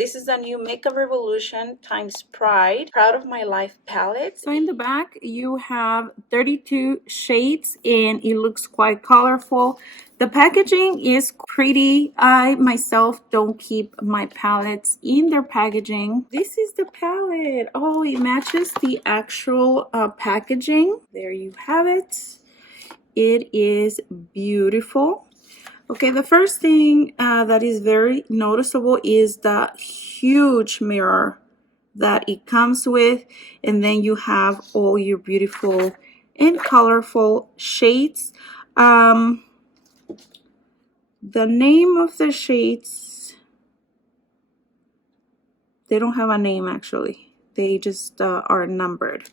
This is a new Makeup Revolution times Pride Proud of My Life palette. So in the back you have 32 shades and it looks quite colorful. The packaging is pretty. I myself don't keep my palettes in their packaging. This is the palette. Oh, it matches the actual packaging. There you have it. It is beautiful. Okay, the first thing that is very noticeable is the huge mirror that it comes with, and then you have all your beautiful and colorful shades. The name of the shades, they don't have a name actually. They just are numbered.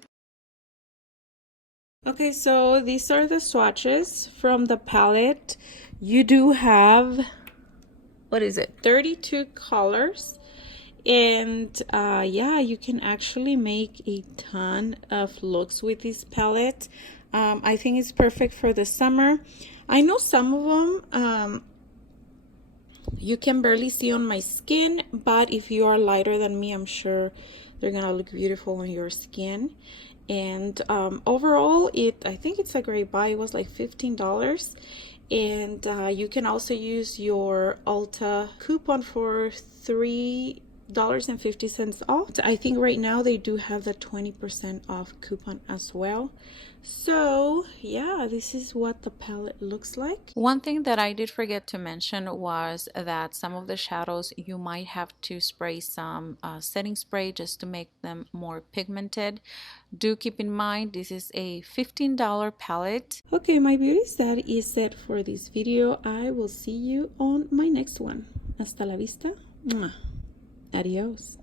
Okay, so these are the swatches from the palette. You do have, what is it, 32 colors. And yeah, you can actually make a ton of looks with this palette. I think it's perfect for the summer. I know some of them you can barely see on my skin, but if you are lighter than me, I'm sure they're gonna look beautiful on your skin. And overall, I think it's a great buy. It was like $15. And you can also use your Ulta coupon for $3.50 off. I think right now they do have the 20% off coupon as well. So yeah, this is what the palette looks like. One thing that I did forget to mention was that some of the shadows you might have to spray some setting spray just to make them more pigmented. Do keep in mind this is a $15 palette. Okay, my beauties, that is it for this video. I will see you on my next one. Hasta la vista. Adios.